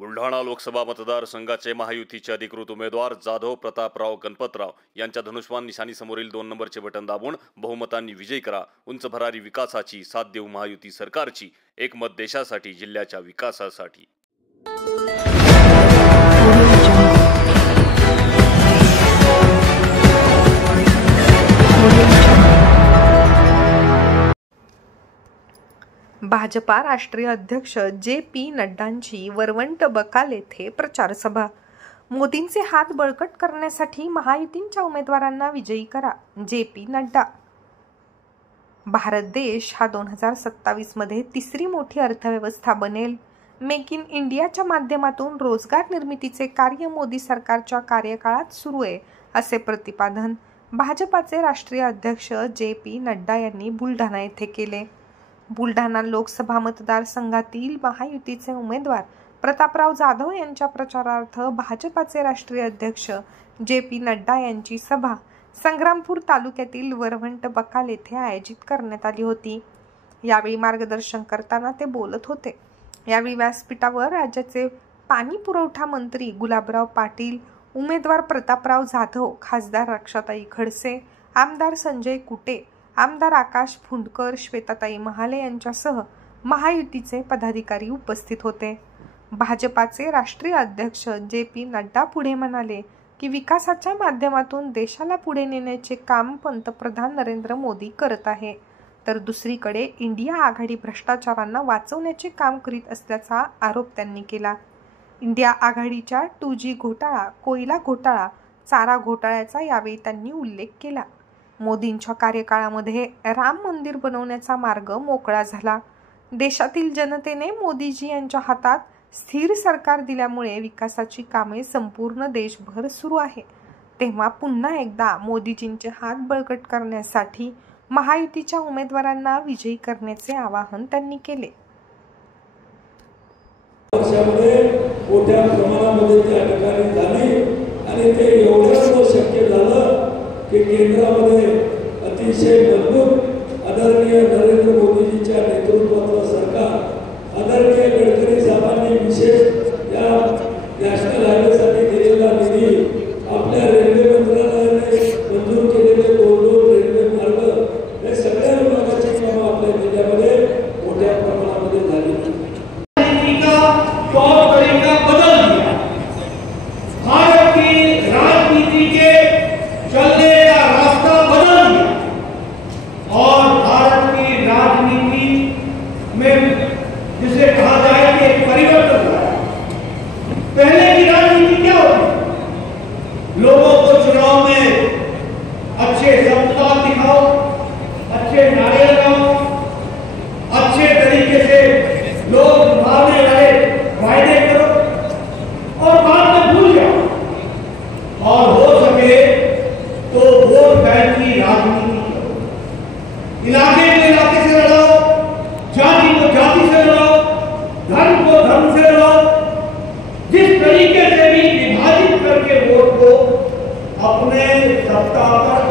बुलढाणा लोकसभा मतदारसंघाचे महायुतीचे अधिकृत उमेदवार जाधव प्रतापराव गणपतराव यांच्या धनुष्यबाण निशाणीसमोरील 2 नंबरचे बटन दाबून बहुमतांनी विजयी करा, उंच भरारी विकासाची साथ देऊ महायुती सरकारची, एक मत देशासाठी, जिल्ह्याच्या विकासासाठी। भाजपा राष्ट्रीय अध्यक्ष जे.पी. नड्डांची वरवंट बकाल येथे प्रचार सभा। मोदींचे हात बळकट करण्यासाठी महायुतीच्या उमेदवारांना विजयी करा, जे.पी. नड्डा। भारत देश हा 2027 मध्ये तिसरी मोठी अर्थव्यवस्था बनेल। मेक इन इंडियाच्या माध्यमातून रोजगार निर्मितीचे कार्य मोदी सरकारच्या कार्यकाळात सुरू आहे, असे प्रतिपादन भाजपाचे राष्ट्रीय अध्यक्ष जे.पी. नड्डा यांनी बुलढाणा येथे केले। बुलढाणा लोकसभा मतदारसंघातील महायुतीचे उमेदवार प्रतापराव जाधव यांच्या प्रचारार्थ भाजपाचे राष्ट्रीय अध्यक्ष जे.पी. नड्डा यांची सभा संग्रामपूर तालुक्यातील वरवंट बकाल येथे आयोजित करण्यात आली होती। यावेळी मार्गदर्शन करताना ते बोलत होते। यावेळी व्यासपीठावर राज्याचे पाणी पुरवठा मंत्री गुलाबराव पाटील, उमेदवार प्रतापराव जाधव, खासदार रक्षाताई खडसे, आमदार संजय कुटे, आमदार आकाश फुंडकर, श्वेताताई महाले यांच्यासह महायुतीचे पदाधिकारी उपस्थित होते। भाजपाचे राष्ट्रीय अध्यक्ष जे.पी. नड्डा पुढे म्हणाले की विकासाच्या माध्यमातून देशाला पुढे नेण्याचे काम पंतप्रधान नरेंद्र मोदी करत आहे, तर दुसरीकडे इंडिया आघाडी भ्रष्टाचारांना वाचवण्याचे काम करीत असल्याचा आरोप त्यांनी केला। इंडिया आघाडीच्या 2G घोटाळा, कोयला घोटाळा, चारा घोटाळ्याचा यावेळी त्यांनी उल्लेख केला। मोदींच्या कार्यकाळामध्ये राम मंदिर बनवण्याचा मार्ग मोकळा झाला। देशातील जनतेने मोदीजी यांच्या हातात स्थिर सरकार दिल्यामुळे विकासाची कामे संपूर्ण देशभर सुरू आहे। तेव्हा पुन्हा एकदा मोदीजींचे हात बळकट करण्यासाठी महायुतीच्या उमेदवारांना विजयी करण्याचे आवाहन त्यांनी केले। मोठ्या प्रमाणामध्ये त्या ठिकाणी झाली आणि ते एवढं शक्य झालं की केंद्रामध्ये अतिशय मजबूत आदरणीय नरेंद्र मोदीजींच्या नेतृत्वाचं सरकार, आदरणीय गडकरी साहेबांनी विशेष या नॅशनल हायवेसाठी दिलेला निधी, आपल्या रेल्वे मंत्रालयाने मंजूर केलेले 2 रेल्वे मार्ग, हे सगळ्या विभागाची कामं आपल्या जिल्ह्यामध्ये मोठ्या प्रमाणामध्ये झाली। भारत की राजनीति के चलने का रास्ता बदल दिया और भारत की राजनीति में जिसे कहा जाए कि एक परिवर्तन हुआ है। पहले की राजनीति क्या होती? लोगों को चुनाव में अच्छे संस्कार दिखाओ, अच्छे नारे लगाओ, अच्छे तरीके से लोग निभाने वाले वायदे करो और बाद में भूल जाओ, और हो सके तो वोट बैंक की राजनीति करो। इलाके को इलाके से लड़ाओ, जाति को जाति से लड़ाओ, धर्म को धर्म से लड़ाओ। जिस तरीके से भी विभाजित करके वोट को अपने सत्ता पर